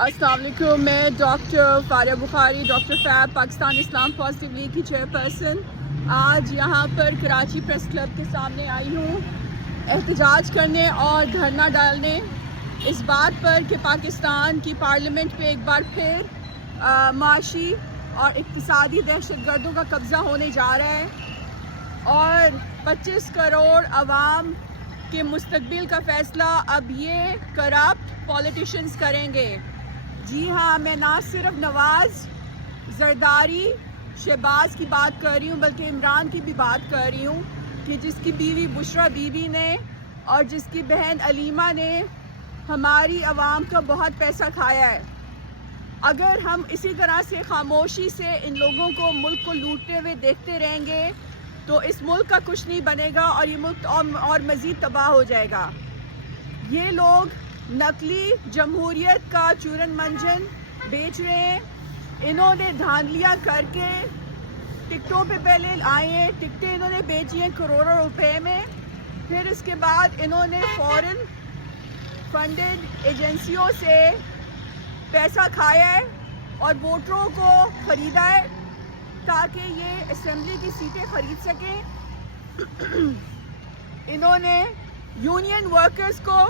السلام علیکم. میں ڈاکٹر فاریہ بخاری، ڈاکٹر فیب، پاکستان اسلام پازیٹیو لیگ کی چیئرپرسن آج یہاں پر کراچی پریس کلب کے سامنے آئی ہوں احتجاج کرنے اور دھرنا ڈالنے اس بات پر کہ پاکستان کی پارلیمنٹ پہ ایک بار پھر معاشی اور اقتصادی دہشت گردوں کا قبضہ ہونے جا رہا ہے اور 25 کروڑ عوام کے مستقبل کا فیصلہ اب یہ کرپٹ پولیٹیشنز کریں گے. جی ہاں، میں نہ صرف نواز، زرداری، شہباز کی بات کر رہی ہوں بلکہ عمران کی بھی بات کر رہی ہوں کہ جس کی بیوی بشرا بیوی نے اور جس کی بہن علیمہ نے ہماری عوام کا بہت پیسہ کھایا ہے. اگر ہم اسی طرح سے خاموشی سے ان لوگوں کو ملک کو لوٹتے ہوئے دیکھتے رہیں گے تو اس ملک کا کچھ نہیں بنے گا اور یہ ملک اور مزید تباہ ہو جائے گا. یہ لوگ نقلی جمہوریت کا چورن منجن بیچ رہے ہیں. انہوں نے دھاندلیاں کر کے ٹکٹوں پہ پہلے آئے ہیں، ٹکٹیں انہوں نے بیچی ہیں کروڑوں روپے میں، پھر اس کے بعد انہوں نے فورن فنڈڈ ایجنسیوں سے پیسہ کھایا ہے اور ووٹروں کو خریدا ہے تاکہ یہ اسمبلی کی سیٹیں خرید سکیں. انہوں نے یونین ورکرز کو،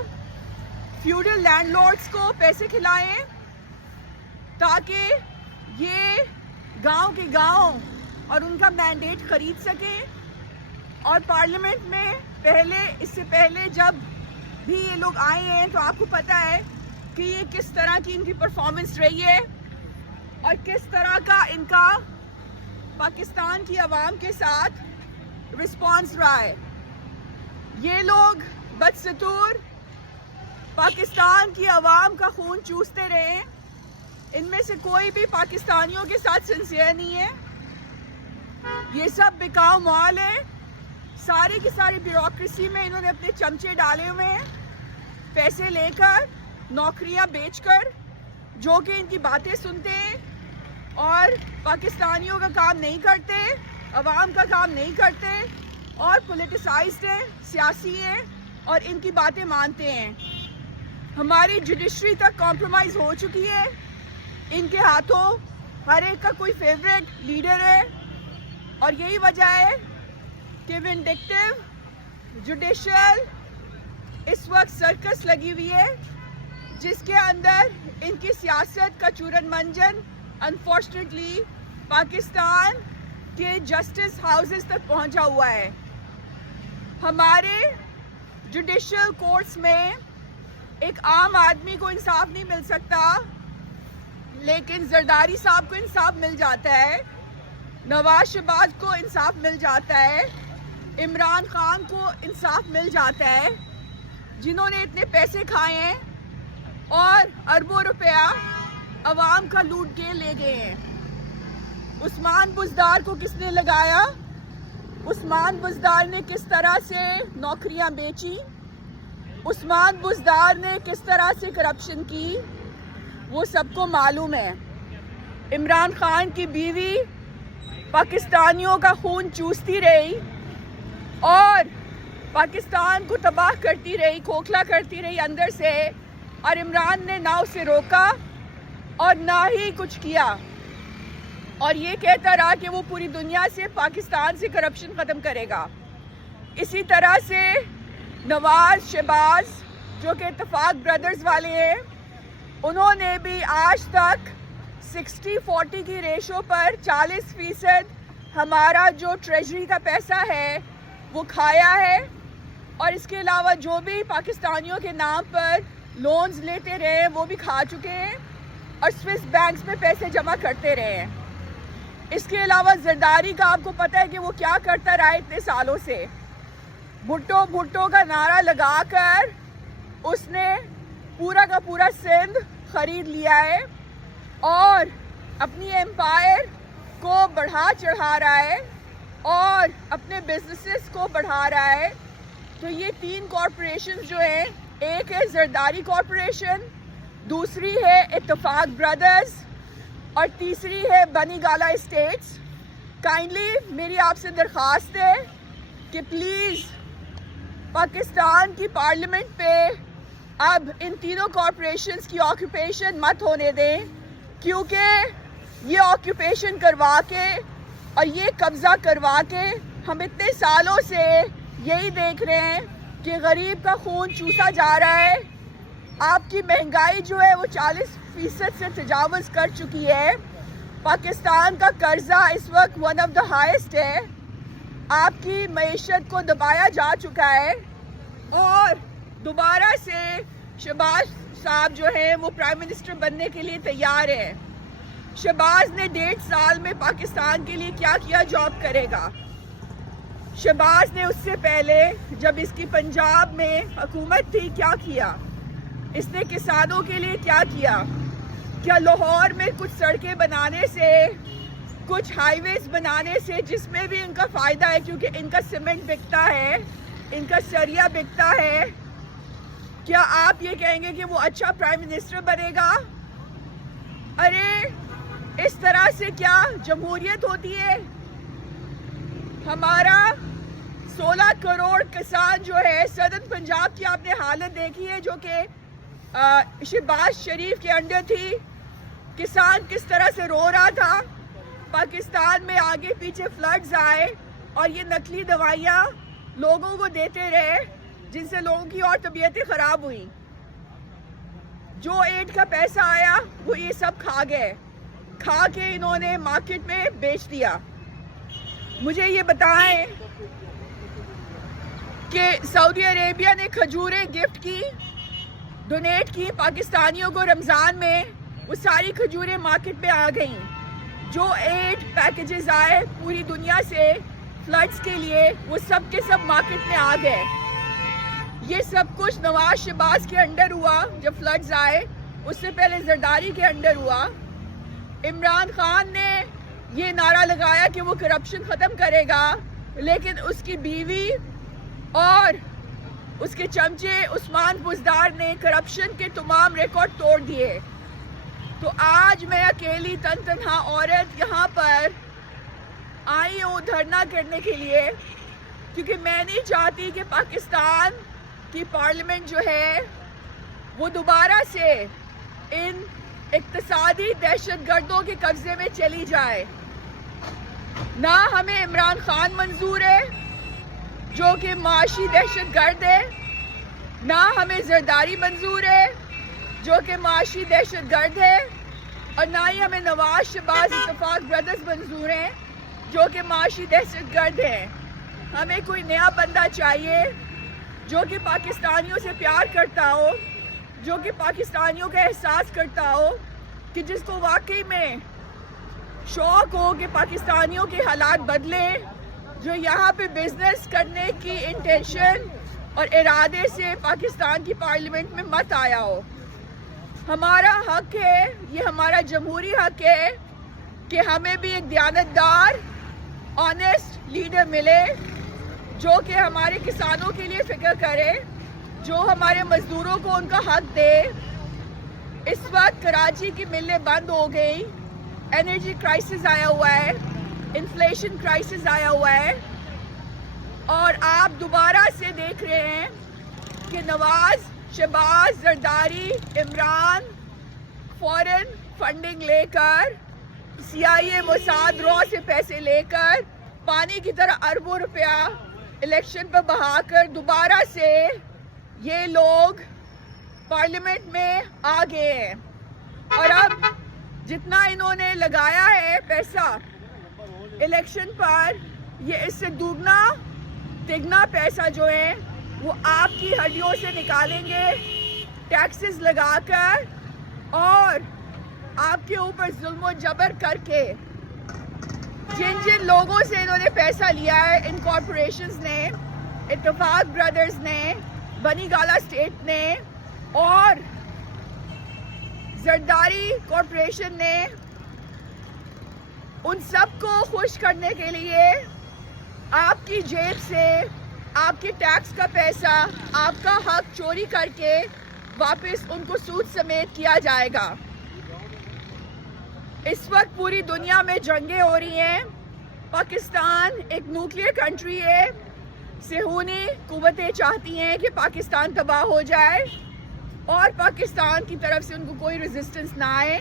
فیوڈل لینڈ لارڈز کو پیسے کھلائے تاکہ یہ گاؤں کے گاؤں اور ان کا مینڈیٹ خرید سکیں. اور پارلیمنٹ میں اس سے پہلے جب بھی یہ لوگ آئے ہیں تو آپ کو پتہ ہے کہ یہ کس طرح کی ان کی پرفارمنس رہی ہے اور کس طرح کا ان کا پاکستان کی عوام کے ساتھ رسپانس رہا ہے. یہ لوگ بدستور پاکستان کی عوام کا خون چوستے رہے. ان میں سے کوئی بھی پاکستانیوں کے ساتھ سنسیئر نہیں ہے. یہ سب بکاؤ مال ہے. ساری کی ساری بیوروکریسی میں انہوں نے اپنے چمچے ڈالے ہوئے ہیں، پیسے لے کر، نوکریاں بیچ کر، جو کہ ان کی باتیں سنتے ہیں اور پاکستانیوں کا کام نہیں کرتے، عوام کا کام نہیں کرتے اور پولیٹیسائزڈ ہیں، سیاسی ہیں اور ان کی باتیں مانتے ہیں. ہماری جوڈیشری تک کمپرومائز ہو چکی ہے. ان کے ہاتھوں ہر ایک کا کوئی فیوریٹ لیڈر ہے اور یہی وجہ ہے کہ ونڈکٹیو جوڈیشل اس وقت سرکس لگی ہوئی ہے جس کے اندر ان کی سیاست کا چورن منجن انفارچونیٹلی پاکستان کے جسٹس ہاؤسز تک پہنچا ہوا ہے. ہمارے جوڈیشل کورٹس میں ایک عام آدمی کو انصاف نہیں مل سکتا، لیکن زرداری صاحب کو انصاف مل جاتا ہے، نواز شہباز کو انصاف مل جاتا ہے، عمران خان کو انصاف مل جاتا ہے، جنہوں نے اتنے پیسے کھائے ہیں اور اربوں روپیہ عوام کا لوٹ کے لے گئے ہیں. عثمان بزدار کو کس نے لگایا؟ عثمان بزدار نے کس طرح سے نوکریاں بیچی؟ عثمان بزدار نے کس طرح سے کرپشن کی؟ وہ سب کو معلوم ہے. عمران خان کی بیوی پاکستانیوں کا خون چوستی رہی اور پاکستان کو تباہ کرتی رہی، کھوکھلا کرتی رہی اندر سے، اور عمران نے نہ اسے روکا اور نہ ہی کچھ کیا اور یہ کہتا رہا کہ وہ پوری دنیا سے پاکستان سے کرپشن ختم کرے گا. اسی طرح سے نواز، شہباز جو کہ اتفاق بردرز والے ہیں، انہوں نے بھی آج تک 60-40 کی ریشو پر 40% ہمارا جو ٹریجری کا پیسہ ہے وہ کھایا ہے اور اس کے علاوہ جو بھی پاکستانیوں کے نام پر لونز لیتے رہے وہ بھی کھا چکے ہیں اور سوئس بینکس میں پیسے جمع کرتے رہے ہیں. اس کے علاوہ زرداری کا آپ کو پتہ ہے کہ وہ کیا کرتا رہا اتنے سالوں سے. بھٹو بھٹو کا نعرہ لگا کر اس نے پورا کا پورا سندھ خرید لیا ہے اور اپنی ایمپائر کو بڑھا چڑھا رہا ہے اور اپنے بزنسز کو بڑھا رہا ہے. تو یہ 3 کارپوریشنز جو ہیں، ایک ہے زرداری کارپوریشن، دوسری ہے اتفاق برادرز اور تیسری ہے بنی گالا اسٹیٹس. کائنڈلی میری آپ سے درخواست ہے کہ پلیز پاکستان کی پارلیمنٹ پہ اب ان تینوں کارپوریشنز کی آکوپیشن مت ہونے دیں، کیونکہ یہ آکوپیشن کروا کے اور یہ قبضہ کروا کے ہم اتنے سالوں سے یہی دیکھ رہے ہیں کہ غریب کا خون چوسا جا رہا ہے. آپ کی مہنگائی جو ہے وہ 40% سے تجاوز کر چکی ہے. پاکستان کا قرضہ اس وقت ون آف دا ہائیسٹ ہے. آپ کی معیشت کو دبایا جا چکا ہے اور دوبارہ سے شہباز صاحب جو ہیں وہ پرائم منسٹر بننے کے لیے تیار ہیں. شہباز نے 1.5 سال میں پاکستان کے لیے کیا کیا جو اب کرے گا؟ شہباز نے اس سے پہلے جب اس کی پنجاب میں حکومت تھی کیا کیا؟ اس نے کسانوں کے لیے کیا کیا؟ کیا لاہور میں کچھ سڑکیں بنانے سے، کچھ ہائی ویز بنانے سے، جس میں بھی ان کا فائدہ ہے کیونکہ ان کا سیمنٹ بکتا ہے، ان کا سریا بکتا ہے، کیا آپ یہ کہیں گے کہ وہ اچھا پرائم منسٹر بنے گا؟ ارے اس طرح سے کیا جمہوریت ہوتی ہے؟ ہمارا 16 کروڑ کسان جو ہے صدر پنجاب کی آپ نے حالت دیکھی ہے جو کہ شہباز شریف کے انڈر تھی. کسان کس طرح سے رو رہا تھا. پاکستان میں آگے پیچھے فلڈز آئے اور یہ نقلی دوائیاں لوگوں کو دیتے رہے جن سے لوگوں کی اور طبیعتیں خراب ہوئیں. جو ایڈ کا پیسہ آیا وہ یہ سب کھا گئے، کھا کے انہوں نے مارکیٹ میں بیچ دیا. مجھے یہ بتائیں کہ سعودی عربیہ نے کھجوریں گفٹ کی، ڈونیٹ کی پاکستانیوں کو رمضان میں، وہ ساری کھجوریں مارکیٹ میں آ گئیں. جو ایڈ پیکیجز آئے پوری دنیا سے فلڈز کے لیے وہ سب کے سب مارکیٹ میں آ گئے. یہ سب کچھ نواز شہباز کے انڈر ہوا جب فلڈز آئے، اس سے پہلے زرداری کے انڈر ہوا. عمران خان نے یہ نعرہ لگایا کہ وہ کرپشن ختم کرے گا، لیکن اس کی بیوی اور اس کے چمچے عثمان بزدار نے کرپشن کے تمام ریکارڈ توڑ دیے. تو آج میں اکیلی تنہا عورت یہاں پر آئی ہوں دھرنا کرنے کے لیے، کیونکہ میں نہیں چاہتی کہ پاکستان کی پارلیمنٹ جو ہے وہ دوبارہ سے ان اقتصادی دہشت گردوں کے قبضے میں چلی جائے. نہ ہمیں عمران خان منظور ہے جو کہ معاشی دہشت گرد ہے، نہ ہمیں زرداری منظور ہے جو کہ معاشی دہشت گرد ہے، اور نہ ہی ہمیں نواز شہباز اتفاق بردرز منظور ہیں جو کہ معاشی دہشت گرد ہیں. ہمیں کوئی نیا بندہ چاہیے جو کہ پاکستانیوں سے پیار کرتا ہو، جو کہ پاکستانیوں کا احساس کرتا ہو، کہ جس کو واقعی میں شوق ہو کہ پاکستانیوں کے حالات بدلے، جو یہاں پہ بزنس کرنے کی انٹینشن اور ارادے سے پاکستان کی پارلیمنٹ میں مت آیا ہو. ہمارا حق ہے، یہ ہمارا جمہوری حق ہے کہ ہمیں بھی ایک دیانتدار آنیسٹ لیڈر ملے جو کہ ہمارے کسانوں کے لیے فکر کرے، جو ہمارے مزدوروں کو ان کا حق دے. اس وقت کراچی کی ملیں بند ہو گئی، انرجی کرائسس آیا ہوا ہے، انفلیشن کرائسس آیا ہوا ہے، اور آپ دوبارہ سے دیکھ رہے ہیں کہ نواز شہباز زرداری عمران فورن فنڈنگ لے کر، CIA موساد رو سے پیسے لے کر، پانی کی طرح اربوں روپیہ الیکشن پر بہا کر دوبارہ سے یہ لوگ پارلیمنٹ میں آ گئے ہیں. اور اب جتنا انہوں نے لگایا ہے پیسہ الیکشن پر، یہ اس سے دوگنا تگنا پیسہ جو ہے وہ آپ کی ہڈیوں سے نکالیں گے ٹیکسز لگا کر، اور آپ کے اوپر ظلم و جبر کر کے. جن لوگوں سے انہوں نے پیسہ لیا ہے، ان کارپوریشنز نے، اتفاق برادرز نے، بنی گالا اسٹیٹ نے اور زرداری کارپوریشن نے، ان سب کو خوش کرنے کے لیے آپ کی جیب سے آپ کے ٹیکس کا پیسہ، آپ کا حق چوری کر کے واپس ان کو سود سمیت کیا جائے گا. اس وقت پوری دنیا میں جنگیں ہو رہی ہیں. پاکستان ایک نیوکلیئر کنٹری ہے، صہیونی قوتیں چاہتی ہیں کہ پاکستان تباہ ہو جائے. اور پاکستان کی طرف سے ان کو کوئی ریزسٹنس نہ آئے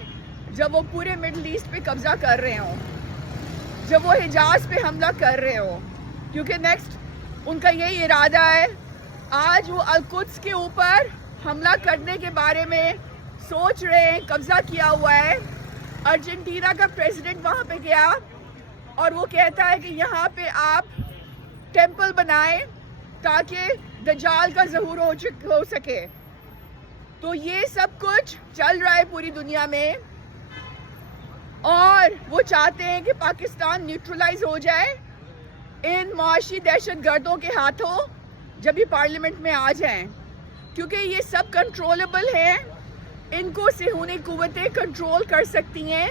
جب وہ پورے مڈل ایسٹ پہ قبضہ کر رہے ہوں، جب وہ حجاز پہ حملہ کر رہے ہوں، کیونکہ نیکسٹ ان کا یہی ارادہ ہے۔ آج وہ القدس کے اوپر حملہ کرنے کے بارے میں سوچ رہے ہیں، قبضہ کیا ہوا ہے۔ ارجنٹینا کا پریزیڈنٹ وہاں پہ گیا اور وہ کہتا ہے کہ یہاں پہ آپ ٹیمپل بنائیں تاکہ دجال کا ظہور ہو سکے۔ تو یہ سب کچھ چل رہا ہے پوری دنیا میں، اور وہ چاہتے ہیں کہ پاکستان نیوٹرلائز ہو جائے ان معاشی دہشت گردوں کے ہاتھوں جب یہ پارلیمنٹ میں آ جائیں، کیونکہ یہ سب کنٹرولبل ہیں۔ ان کو صہیونی قوتیں کنٹرول کر سکتی ہیں،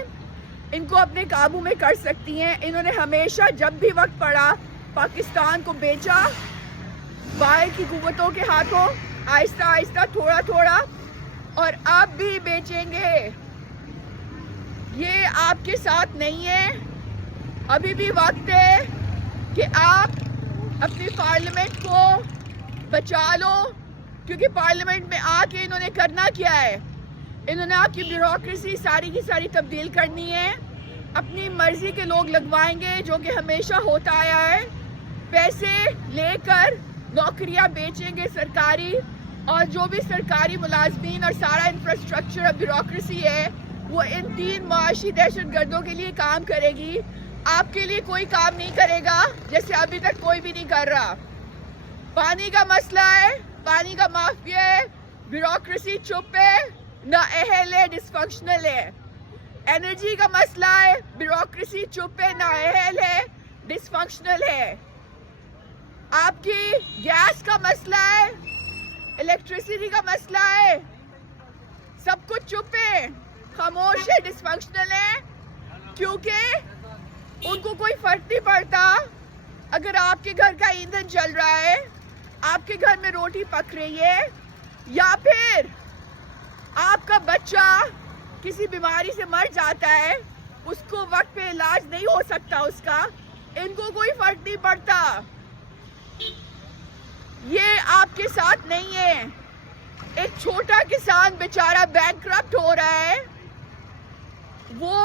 ان کو اپنے قابو میں کر سکتی ہیں۔ انہوں نے ہمیشہ جب بھی وقت پڑا پاکستان کو بیچا باہر کی قوتوں کے ہاتھوں، آہستہ آہستہ، تھوڑا تھوڑا، اور اب بھی بیچیں گے۔ یہ آپ کے ساتھ نہیں ہے، ابھی بھی وقت ہے کہ آپ اپنی پارلیمنٹ کو بچا لو، کیونکہ پارلیمنٹ میں آ کے انہوں نے کرنا کیا ہے؟ انہوں نے آپ کی بیوروکریسی ساری کی ساری تبدیل کرنی ہے، اپنی مرضی کے لوگ لگوائیں گے، جو کہ ہمیشہ ہوتا آیا ہے۔ پیسے لے کر نوکریاں بیچیں گے سرکاری، اور جو بھی سرکاری ملازمین اور سارا انفراسٹرکچر اور بیوروکریسی ہے وہ ان 3 معاشی دہشت گردوں کے لیے کام کرے گی، آپ کے لیے کوئی کام نہیں کرے گا، جیسے ابھی تک کوئی بھی نہیں کر رہا۔ پانی کا مسئلہ ہے، پانی کا مافیا ہے، بیوروکریسی چپ ہے، نہ اہل ہے، ڈس فنکشنل ہے۔ انرجی کا مسئلہ ہے، بیوروکریسی چپ ہے، نہ اہل ہے، ڈس فنکشنل ہے۔ آپ کی گیس کا مسئلہ ہے، الیکٹریسٹی کا مسئلہ ہے، سب کچھ چپ ہے، خاموش ہے، ڈس فنکشنل ہے، کیونکہ ان کو کوئی فرق نہیں پڑتا اگر آپ کے گھر کا ایندھن چل رہا ہے، آپ کے گھر میں روٹی پک رہی ہے، یا پھر آپ کا بچہ کسی بیماری سے مر جاتا ہے، اس کو وقت پہ علاج نہیں ہو سکتا اس کا، ان کو کوئی فرق نہیں پڑتا۔ یہ آپ کے ساتھ نہیں ہے۔ ایک چھوٹا کسان بیچارہ بینکرپٹ ہو رہا ہے، وہ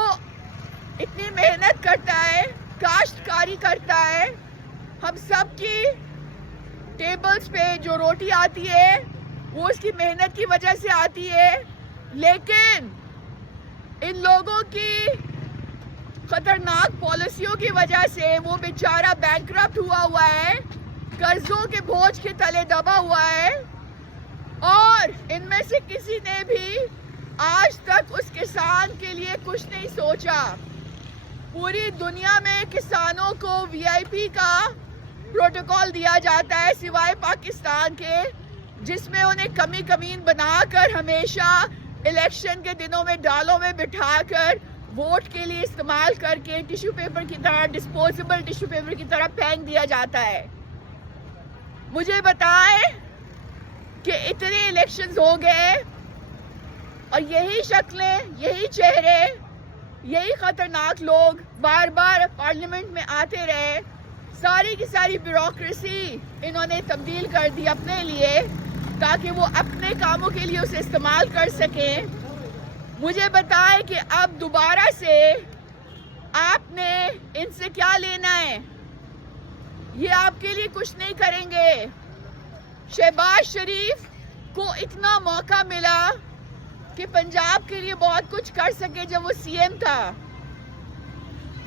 اتنی محنت کرتا ہے، کاشتکاری کرتا ہے، ہم سب کی ٹیبلز پہ جو روٹی آتی ہے وہ اس کی محنت کی وجہ سے آتی ہے، لیکن ان لوگوں کی خطرناک پالیسیوں کی وجہ سے وہ بیچارہ بینکرپٹ ہوا ہے، قرضوں کے بوجھ کے تلے دبا ہوا ہے، اور ان میں سے کسی نے بھی آج تک اس کسان کے لیے کچھ نہیں سوچا۔ پوری دنیا میں کسانوں کو VIP کا پروٹوکول دیا جاتا ہے سوائے پاکستان کے، جس میں انہیں کمی کمین بنا کر ہمیشہ الیکشن کے دنوں میں ڈالوں میں بٹھا کر ووٹ کے لیے استعمال کر کے ٹیشو پیپر کی طرح، ڈسپوزیبل ٹیشو پیپر کی طرح پھینک دیا جاتا ہے۔ مجھے بتائیں کہ اتنے الیکشنز ہو گئے اور یہی شکلیں، یہی چہرے، یہی خطرناک لوگ بار بار پارلیمنٹ میں آتے رہے، ساری کی ساری بیوروکریسی انہوں نے تبدیل کر دی اپنے لیے تاکہ وہ اپنے کاموں کے لیے اسے استعمال کر سکیں۔ مجھے بتائیں کہ اب دوبارہ سے آپ نے ان سے کیا لینا ہے؟ یہ آپ کے لیے کچھ نہیں کریں گے۔ شہباز شریف کو اتنا موقع ملا کہ پنجاب کے لیے بہت کچھ کر سکے جب وہ CM تھا،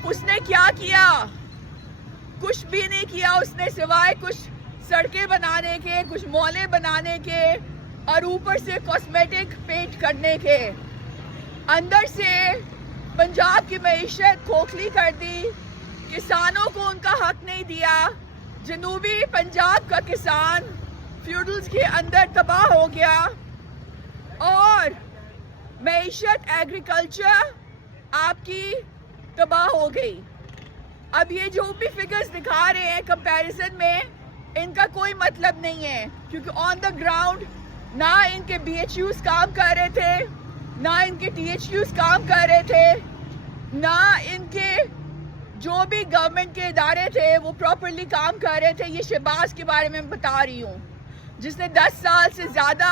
اس نے کیا کیا؟ کچھ بھی نہیں کیا اس نے، سوائے کچھ سڑکیں بنانے کے، کچھ مولیں بنانے کے، اور اوپر سے کاسمیٹک پینٹ کرنے کے۔ اندر سے پنجاب کی معیشت کھوکھلی کر دی، کسانوں کو ان کا حق نہیں دیا، جنوبی پنجاب کا کسان فیوڈلز کے اندر تباہ ہو گیا، اور معیشت، ایگریکلچر آپ کی تباہ ہو گئی۔ اب یہ جو بھی فگرز دکھا رہے ہیں کمپیریزن میں، ان کا کوئی مطلب نہیں ہے، کیونکہ آن دا گراؤنڈ نہ ان کے BHUs کام کر رہے تھے، نہ ان کے THUs کام کر رہے تھے، نہ ان کے جو بھی گورنمنٹ کے ادارے تھے وہ پراپرلی کام کر رہے تھے۔ یہ شہباز کے بارے میں بتا رہی ہوں، جس نے 10 سال سے زیادہ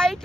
IT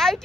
IT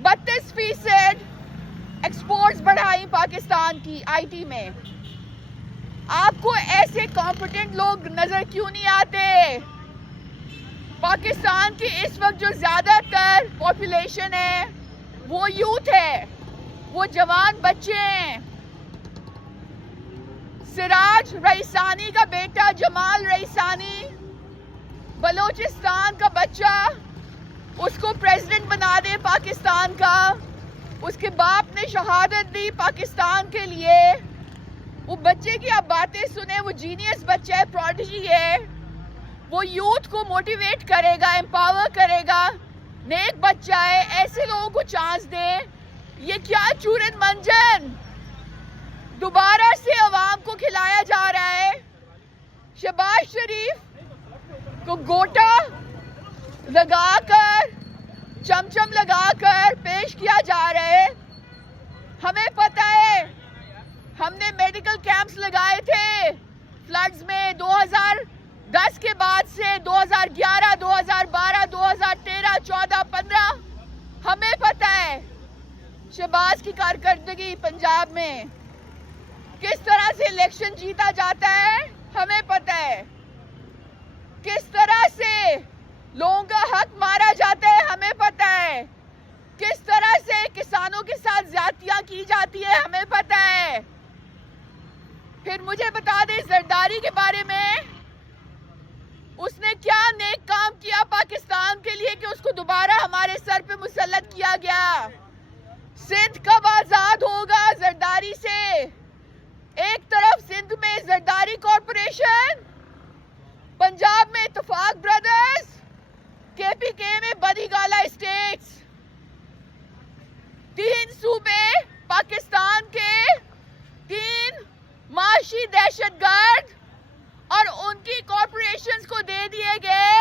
32% ایکسپورٹس بڑھائی پاکستان کی آئی ٹی میں. آپ کو ایسے کمپیٹنٹ لوگ نظر کیوں نہیں آتے؟ پاکستان کی اس وقت جو زیادہ تر پاپولیشن ہے وہ یوتھ ہے، وہ جوان بچے ہیں. سراج رئیسانی کا بیٹا جمال رئیسانی بلوچستان کا بچہ، اس کو پریزیڈنٹ بنا دے پاکستان کا. اس کے باپ نے شہادت دی پاکستان کے لیے. وہ بچے کی آپ باتیں سنیں، وہ جینیس بچہ ہے، پروڈیجی ہے. وہ یوتھ کو موٹیویٹ کرے گا، امپاور کرے گا. نیک بچہ ہے، ایسے لوگوں کو چانس دے. یہ کیا چورن منجن دوبارہ سے عوام کو کھلایا جا رہا ہے؟ شہباز شریف کو گوٹا لگا کر، چمچم لگا کر پیش کیا جا رہا ہے. ہمیں پتہ ہے، ہم نے میڈیکل کیمپس لگائے تھے فلڈز میں 2010 کے بعد سے 2011، 2012، 2013، 14، 15. ہمیں پتہ ہے شہباز کی کارکردگی پنجاب میں کس طرح سے الیکشن جیتا جاتا ہے. ہمیں پتہ ہے کس طرح سے لوگوں کا حق مارا جاتا ہے. ہمیں پتہ ہے کس طرح سے کسانوں کے ساتھ زیادتیاں کی جاتی ہے. ہمیں پتہ ہے. پھر مجھے بتا دیں زرداری کے بارے میں، اس نے کیا نیک کام کیا پاکستان کے لیے کہ اس کو دوبارہ ہمارے سر پہ مسلط کیا گیا؟ سندھ کب آزاد ہوگا زرداری سے؟ ایک طرف سندھ میں زرداری کارپوریشن، پنجاب میں اتفاق برادرز، کے پی کے میں بدی گالا اسٹیٹس. 3 صوبے پاکستان کے، 3 معاشی دہشت گرد اور ان کی کارپوریشنز کو دے دیے گئے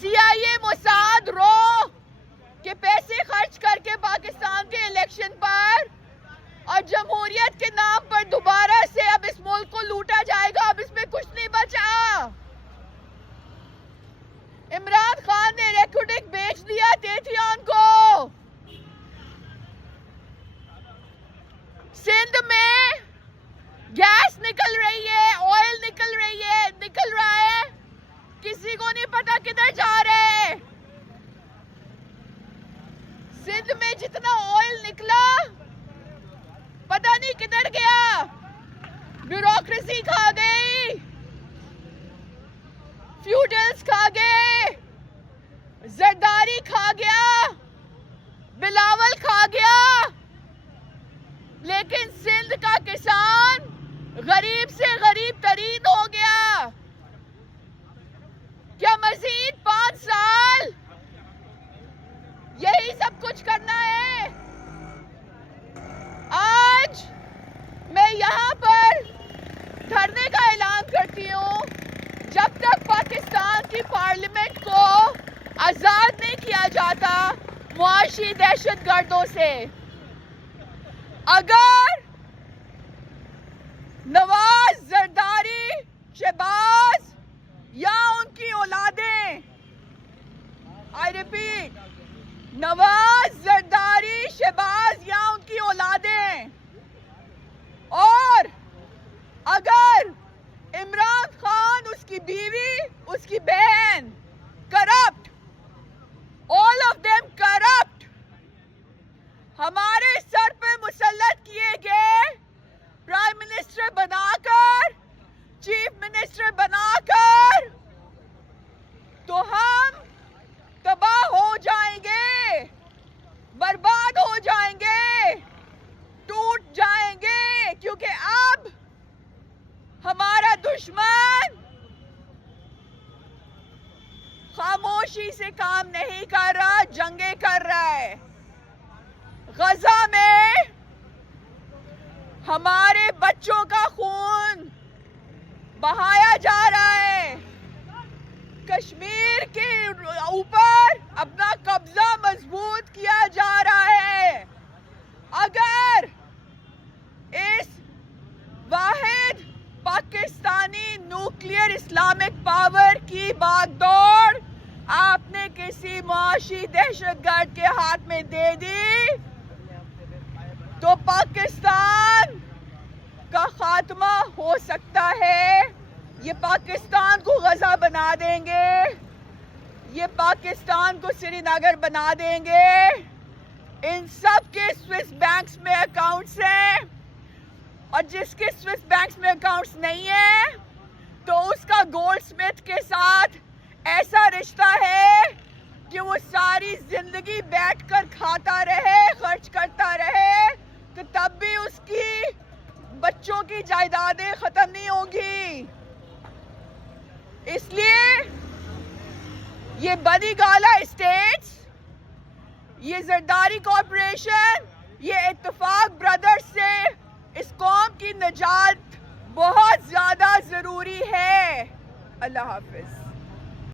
سی آئی اے، موساد، رو کے پیسے خرچ کر کے پاکستان کے الیکشن پر، اور جمہوریت کے نام پر دوبارہ سے اب اس ملک کو لوٹا جائے گا. اب اس میں کچھ نہیں بچا. عمران خان نے ریکارڈنگ بیچ دیا تیتھیان کو. سندھ میں گیس نکل رہی ہے، آئل نکل رہی ہے، نکل رہا ہے، کسی کو نہیں پتا کدھر جا رہے ہیں. سندھ میں جتنا آئل نکلا پتہ نہیں کدھر گیا. بیوروکریسی کھا گئی، فیوڈلز کھا گئے، زرداری کھا گیا، بلاول کھا گیا. لیکن سندھ کا کسان غریب سے غریب ترین ہو گیا. کیا مزید 5 سال یہی سب کچھ کرنا ہے؟ آج میں یہاں پر دھرنے کا اعلان کرتی ہوں. جب تک پاکستان کی پارلیمنٹ کو آزاد نہیں کیا جاتا معاشی دہشت گردوں سے، اگر نواز، زرداری، شہباز یا ان کی اولادیں، آئی ریپیٹ، نواز، زرداری، شہباز یا ان کی اولادیں، اور اگر عمران خان، اس کی بیوی، اس کی بہن corrupt, all of them corrupt، ہمارے سر پہ مسلط کیے گئے پرائم منسٹر بنا کر، چیف منسٹر بنا کر، تو ہم تباہ ہو جائیں گے، برباد ہو جائیں گے، ٹوٹ جائیں گے. کیونکہ اب ہمارا دشمن خاموشی سے کام نہیں کر رہا، جنگیں کر رہا ہے. غزہ میں ہمارے بچوں کا خون بہایا جا رہا ہے. کشمیر کے اوپر اپنا قبضہ مضبوط کیا جا رہا ہے. اگر اس واحد پاکستانی نیوکلیئر اسلامک پاور کی باغ دوڑ آپ نے کسی معاشی دہشت گرد کے ہاتھ میں دے دی تو پاکستان کا خاتمہ ہو سکتا ہے. یہ پاکستان کو غزہ بنا دیں گے, یہ پاکستان کو سری نگر بنا دیں گے. ان سب کے سوئس بینکس میں اکاؤنٹس ہیں, اور جس کے سوئس بینکس میں اکاؤنٹس نہیں ہیں تو اس کا گولڈ سمتھ کے ساتھ ایسا رشتہ ہے کہ وہ ساری زندگی بیٹھ کر کھاتا رہے, خرچ کرتا رہے, تو تب بھی اس کی بچوں کی جائیدادیں ختم نہیں ہوں گی. اس لیے یہ بنی گالا اسٹیٹس, یہ زرداری کارپوریشن, یہ اتفاق برادرز سے اس قوم کی نجات بہت زیادہ ضروری ہے. اللہ حافظ.